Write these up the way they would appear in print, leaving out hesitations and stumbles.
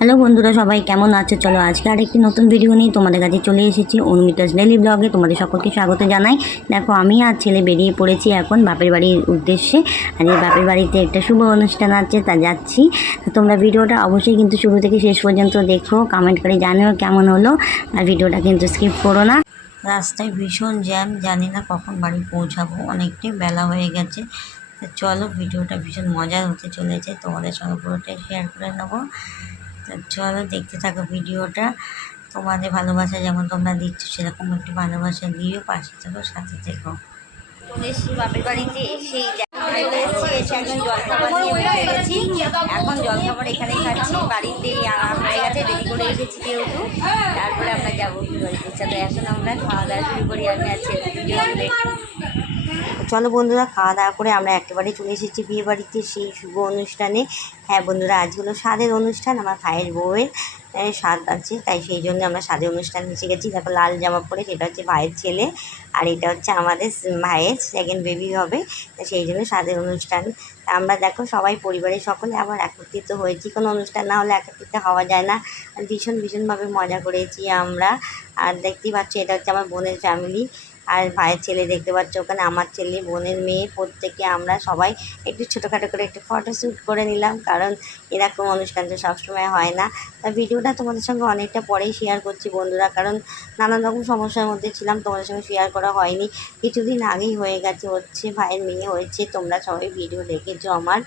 Hello বন্ধুরা, সবাই কেমন আছো? চলো আজকে আরেকটি নতুন ভিডিও নিয়ে তোমাদের কাছে চলে এসেছি। অনুমিতাস ডেইলি ব্লগে তোমাদের সকলকে স্বাগত জানাই। দেখো, আমি আর ছেলে বেরিয়ে পড়েছি এখন বাপের বাড়ির উদ্দেশ্যে। আর এই বাপের বাড়িতে একটা শুভ অনুষ্ঠান আছে, তা যাচ্ছি। তোমরা ভিডিওটা অবশ্যই কিন্তু শুরু থেকে শেষ পর্যন্ত দেখো, কমেন্ট করে জানিও কেমন হলো। আর ভিডিওটা কিন্তু স্কিপ করো না। রাস্তায় ভীষণ জ্যাম, জানি না কখন বাড়ি পৌঁছাবো, অনেকটাই বেলা হয়ে গেছে। তো চলো, ভিডিওটা ভীষণ মজার হতে চলেছে, তোমাদের সঙ্গে পুরোটাই শেয়ার করে নেবো। চলো দেখতে থাকো ভিডিওটা। তোমাদের ভালোবাসা যেমন তোমরা দিচ্ছ, সেরকম একটু ভালোবাসা দিও, পাশে থাকো, সাথে থেকো। চলে এসেছি বাপের বাড়িতে, এসে এখন জলখাবার নিয়ে বসে গেছি। এখন জলখাবার এখানেই খাচ্ছি, বাড়িতেই হয়ে গেছে, রেডি করে এসেছি যেহেতু। তারপরে আমরা যাবো বিয়ে বাড়িতে। চলো এখন আমরা খাওয়া দাওয়া শুরু করি, আমি আছি। চলো বন্ধুরা, খাওয়া দাওয়া করে আমরা একেবারে চলে এসেছি বিয়ে বাড়িতে, সেই শুভ অনুষ্ঠানে। হ্যাঁ বন্ধুরা, আজ হলো স্বাদের অনুষ্ঠান, আমার ভাইয়ের বউয়ের স্বাদ আছে, তাই সেই জন্য আমরা স্বাদের অনুষ্ঠান এসে গেছি। দেখো লাল জামা পরে, সেটা হচ্ছে ভাইয়ের ছেলে, আর এটা হচ্ছে আমাদের ভাইয়ের সেকেন্ড বেবি হবে, সেই জন্য স্বাদের অনুষ্ঠান। আমরা দেখো সবাই পরিবারের সকলে আবার একত্রিত হয়েছি, কোনো অনুষ্ঠান না হলে একত্রিত হওয়া যায় না। আর ভীষণভাবে মজা করেছি আমরা। আর দেখতেই পাচ্ছি, এটা হচ্ছে আমার বোনের ফ্যামিলি, আর ভাইয়ের ছেলে দেখতে পাচ্ছ ওখানে, আমার ছেলে, বোনের মেয়ে, প্রত্যেকে আমরা সবাই একটু ছোটোখাটো করে একটু ফটোশ্যুট করে নিলাম, কারণ এরকম অনুষ্ঠান তো সবসময় হয় না। তা ভিডিওটা তোমাদের সঙ্গে অনেকটা পরেই শেয়ার করছি বন্ধুরা, কারণ নানান রকম সমস্যার মধ্যে ছিলাম, তোমাদের সঙ্গে শেয়ার করা হয়নি। কিছুদিন আগেই হয়ে গেছে, হচ্ছে ভাইয়ের মেয়ে হয়েছে, তোমরা সবাই ভিডিও দেখেছো আমার।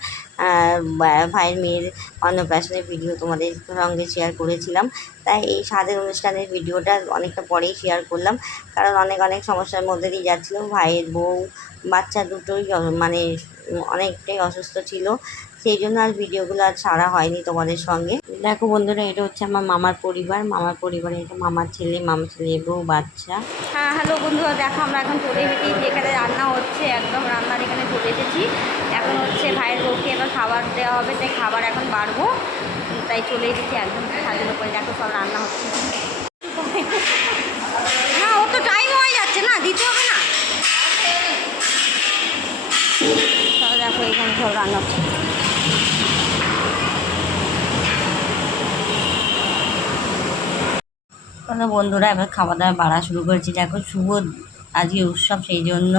ভাইয়ের মেয়ের অন্নপ্রাশনের ভিডিও তোমাদের সঙ্গে শেয়ার করেছিলাম, তাই এই স্বাদের অনুষ্ঠানের ভিডিওটা অনেকটা পরেই শেয়ার করলাম, কারণ অনেক সমস্যার মধ্যে দিয়ে যাচ্ছিলো। ভাইয়ের বউ, বাচ্চা দুটোই মানে অনেকটাই অসুস্থ ছিল, সেই জন্য আর ভিডিওগুলো আর ছাড়া হয়নি তোমাদের সঙ্গে। দেখো বন্ধুরা, এটা হচ্ছে আমার মামার পরিবারে এটা মামার ছেলে বউ, বাচ্চা। হ্যাঁ হ্যালো বন্ধুরা, দেখো আমরা এখন চলে এসেছি, যেখানে রান্না হচ্ছে, একদম রান্নার এখানে চলে এসেছি। এখন হচ্ছে ভাইয়ের বউকে এবার খাবার দেওয়া হবে, তাই খাবার এখন বাড়বো, তাই চলে এসেছি একদম ছাদের উপরে। দেখো সব রান্না হচ্ছে। না, ও তো টাইম হয়ে যাচ্ছে না, দিতে হবে না। দেখো এখানে সব রান্না হচ্ছে। বন্ধুরা, এবার খাওয়া দাওয়া বাড়া শুরু করেছি। দেখো শুভ আজকে উৎসব, সেই জন্য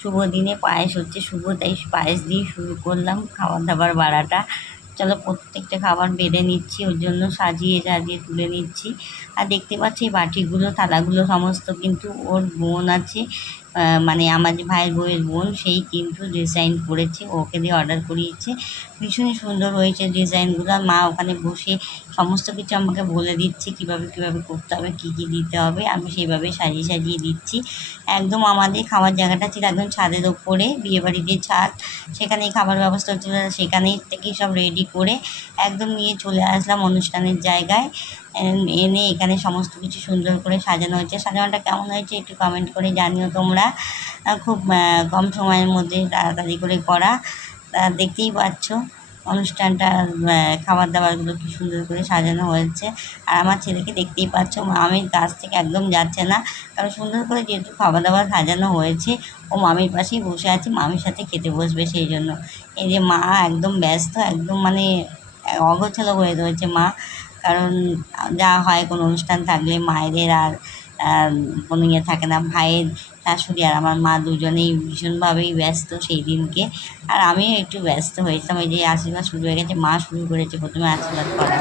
শুভ দিনে পায়েস হচ্ছে, তাই পায়েস দিয়ে শুরু করলাম খাওয়া দাবার বাড়াটা। চলো প্রত্যেকটা খাবার বেড়ে নিচ্ছি, ওর জন্য সাজিয়ে তুলে নিচ্ছি। আর দেখতে পাচ্ছি এই বাটিগুলো, থালাগুলো সমস্ত কিন্তু ওর বোন আছে, মানে আমার যে ভাইয়ের বউয়ের বোন, সেই কিন্তু ডিজাইন করেছে, ওকে দিয়ে অর্ডার করিয়েছে। ভীষণই সুন্দর হয়েছে ডিজাইনগুলো। মা ওখানে বসে সমস্ত কিছু আমাকে বলে দিচ্ছে কীভাবে করতে হবে, কী দিতে হবে, আমি সেইভাবে সাজিয়ে দিচ্ছি। একদম আমাদের খাওয়ার জায়গাটা ছিল একদম ছাদের ওপরে, বিয়েবাড়ির যে ছাদ, সেখানেই খাবার ব্যবস্থা হচ্ছিল, সেখানেই থেকেই সব রেডি করে একদম নিয়ে চলে আসলাম অনুষ্ঠানের জায়গায়। এনে এখানে সমস্ত কিছু সুন্দর করে সাজানো হয়েছে। সাজানোটা কেমন হয়েছে একটু কমেন্ট করে জানিও তোমরা। খুব কম সময়ের মধ্যে তাড়াতাড়ি করে করা। দেখতেই পাচ্ছ অনুষ্ঠানটা, খাবার দাবারগুলো কি সুন্দর করে সাজানো হয়েছে। আর আমার ছেলেকে দেখতেই পাচ্ছ, মামির কাছ থেকে একদম যাচ্ছে না, কারণ সুন্দর করে যেহেতু খাবার দাবার সাজানো হয়েছে, ও মামির পাশেই বসে আছে, মামির সাথে খেতে বসবে, সেই জন্য। এই যে মা একদম ব্যস্ত, একদম মানে অগোছালো হয়ে রয়েছে মা, কারণ যা হয় কোনো অনুষ্ঠান থাকলে মায়েদের আর কোনো ইয়ে থাকে না। ভাইয়ের শাশুড়ি আর আমার মা দুজনেই ভীষণভাবেই ব্যস্ত সেই দিনকে, আর আমিও একটু ব্যস্ত হয়েছিলাম। ওই যে আশীর্বাদ শুরু হয়ে গেছে, মা শুরু করেছে প্রথমে আশীর্বাদ করা।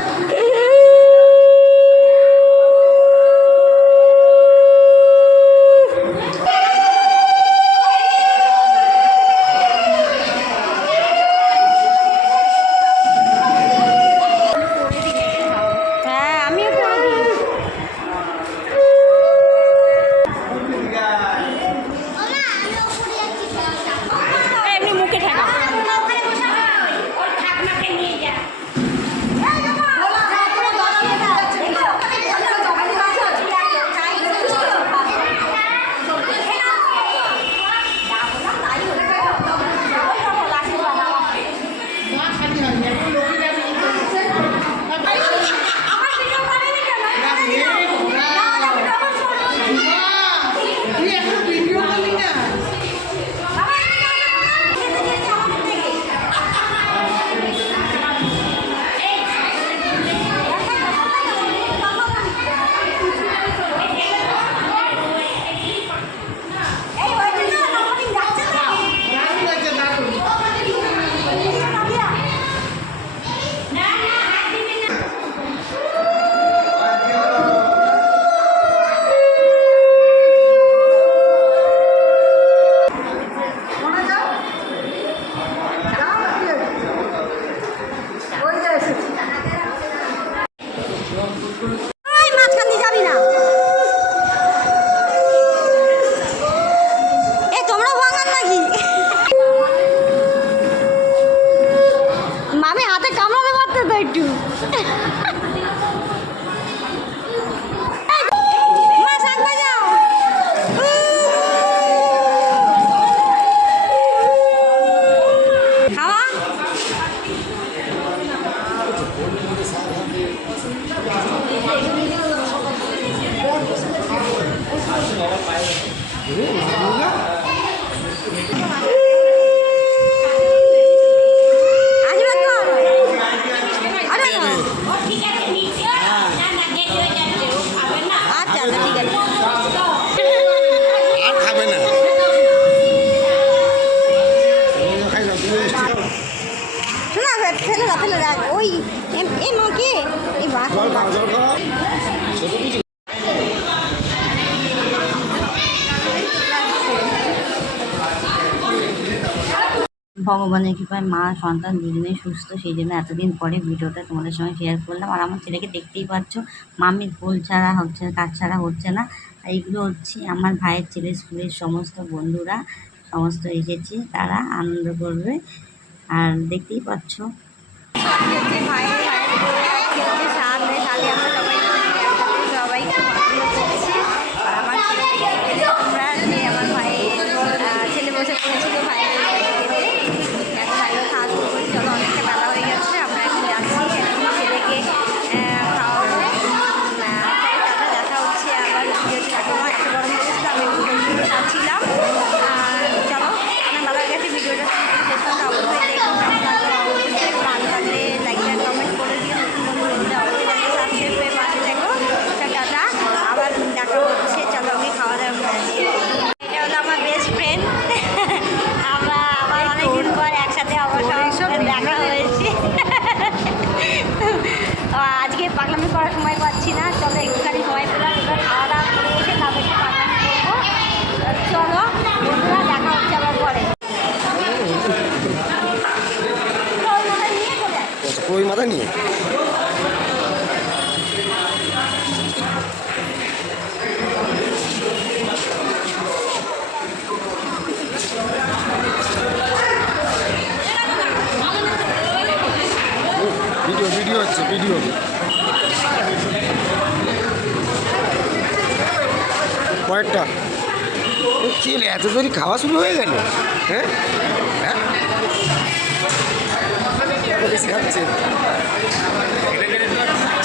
আচ্ছা আচ্ছা ঠিক আছে। আর খাবে না। শোনা ফেলে না ফেলে না ওই এই মাকে এই মা ভগবানের কৃপায় মা সন্তান দুজনেই সুস্থ, সেই জন্য এতদিন পরে ভিডিওটা তোমাদের সঙ্গে শেয়ার করলাম। আর আমার ছেলেকে দেখতেই পাচ্ছ, মামির কোল ছাড়া হচ্ছে, কাজ ছাড়া হচ্ছে না। আর এইগুলো হচ্ছে আমার ভাইয়ের ছেলে স্কুলের সমস্ত বন্ধুরা সমস্ত এসেছে, তারা আনন্দ করবে। আর দেখতেই পাচ্ছ ছেলে বসে পড়েছিল ভাইয়ের এত ভালো খাওয়া শুরু করেছি। চলো অনেকটা বেলা হয়ে গেছে, আমরা এখন যাচ্ছি ছেলেকে খাওয়াবো। দাদা দেখা হচ্ছে আবার ভিডিওটি এখনও এত গরম লেগেছিল, আমি একটু খাচ্ছিলাম। চলো অনেক ভালো হয়ে গেছে ভিডিওটা শেষ করতে অবশ্যই দেখুন, কেমন লাগলো অবশ্যই ভালো লাগলে লাইক আর কমেন্ট করে দিও। নতুন বন্ধু হলে অবশ্যই সাবস্ক্রাইব করে পাশে দেখো। দাদা আবার দেখা হচ্ছে, চলো আমি খাওয়া দাওয়া করে আসছি। এটা হলো আমার বেস্ট ফ্রেন্ড, আমরা আবার অনেকদিন পর একসাথে আবার সবার দেখা হয়েছে। আজকে পাগলামি করার সময় পাচ্ছি না, চলো একটুখানি সময় পেলাম, এবার খাওয়া দাওয়া করে এসে তাদেরকে পাগলামি করবো। চলো বন্ধুরা দেখা হচ্ছে আবার পরে। ওই মাথা নিয়ে ভিডিও হচ্ছে ভিডিও। কয়েকটা কি এত দেরি খাওয়া শুরু হয়ে গেল? হ্যাঁ হ্যাঁ এত বেশি খাচ্ছে,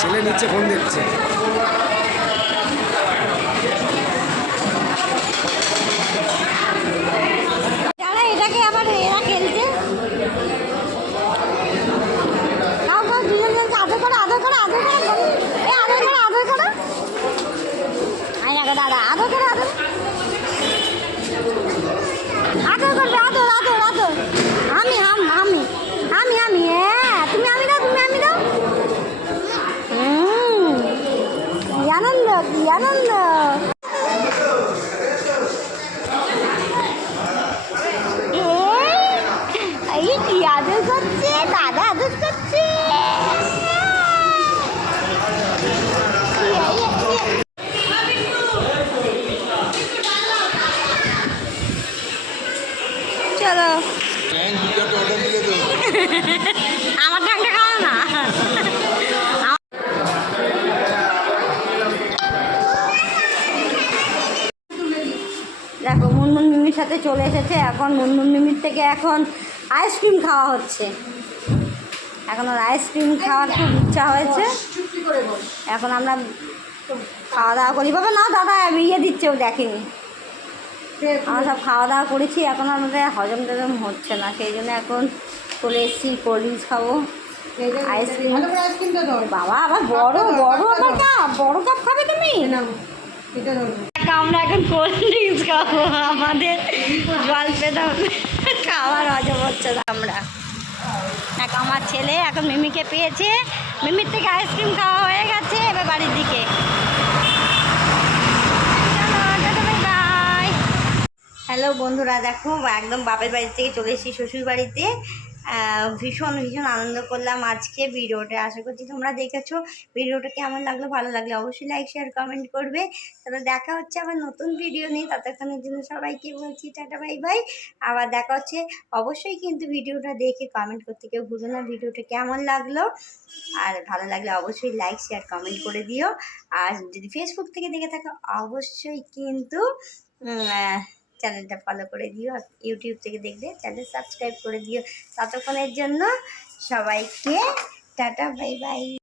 ছেলে নিচে ফোন দিচ্ছে। যারা এটাকে আবার এরা খেলছে, কাউ কাউ দুজন আদর করো আদর করো আদর করো, এই আদর করো আদর করো, আই দেখো দাদা আদর করো আদর আদর করবে, আদর আদর আদর। আমি আমি আমি আমি হ্যাঁ তুমি আমি দাও, তুমি আমি দাও। কি আনন্দ কি আনন্দ। এই কি আদর করছে, দাদা আদর করছে। চলো আমার টাকা খাও না। দেখো মুনমুন মিমির সাথে চলে এসেছে, এখন মুনমুন মিমির থেকে এখন আইসক্রিম খাওয়া হচ্ছে। এখন ওর আইসক্রিম খাওয়ার খুব ইচ্ছা হয়েছে, এখন আমরা খাওয়া দাওয়া করি। বাবা না দাদা ইয়ে দিচ্ছে, ও দেখেনি। আমরা সব খাওয়া দাওয়া করেছি, এখন আমাদের হজম টজম হচ্ছে না, সেই জন্য এখন চলে এসেছি কোল্ড ড্রিঙ্কস খাবো, আইসক্রিম। বাবা আবার বড় বড় আবার কাপ, বড় কাপ খাবে তুমি? আমরা এখন কোল্ড ড্রিঙ্কস খাবো, আমাদের জল পেতে খাওয়ার হজম হচ্ছে না। আমরা এখন আমার ছেলে এখন মিমিকে পেয়েছে, মিমির থেকে আইসক্রিম খাওয়া হয়ে গেছে, এবার বাড়ির দিকে। হ্যালো বন্ধুরা, দেখো একদম বাপের বাড়ি থেকে চলে এসেছি শ্বশুর বাড়িতে। ভীষণ ভীষণ আনন্দ করলাম আজকে ভিডিওটা, আশা করছি তোমরা দেখেছো। ভিডিওটা কেমন লাগলো, ভালো লাগলে অবশ্যই লাইক শেয়ার কমেন্ট করবে। তারপর দেখা হচ্ছে আবার নতুন ভিডিও নিয়ে, ততক্ষণের জন্য সবাইকে বলছি টাটা বাই বাই। আবার দেখা হচ্ছে, অবশ্যই কিন্তু ভিডিওটা দেখে কমেন্ট করতে কেউ ভুলো না ভিডিওটা কেমন লাগলো। আর ভালো লাগলে অবশ্যই লাইক শেয়ার কমেন্ট করে দিও। আর যদি ফেসবুক থেকে দেখে থাকো অবশ্যই কিন্তু চ্যানেলটা ফলো করে দিও, আর ইউটিউব থেকে দেখলে চ্যানেল সাবস্ক্রাইব করে দিও। ততক্ষণের জন্য সবাইকে টাটা বাই বাই।